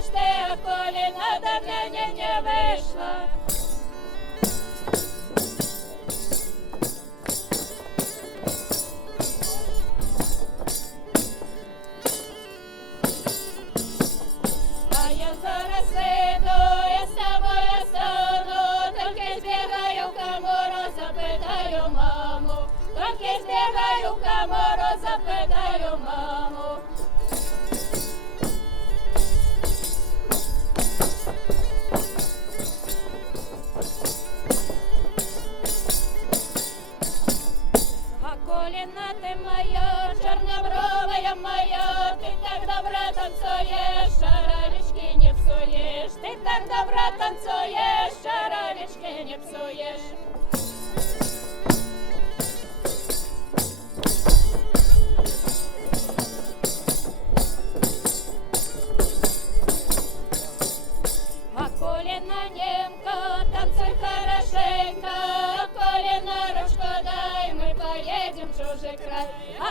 замуж ты, а коли надо меня не вышла. А я зараз иду, я с тобой стану, только сбегаю в камору, запитаю маму, только сбегаю в камору, запитаю маму. А коліна ти моя, чорнобровая моя, ти так добре танцюєш, шаровички не псуєш, ти так добре танцюєш, шаровички не псуєш. А коліна немка, танцуй хорошенько, а коліна ручку дай, мы поедем в чужий край. А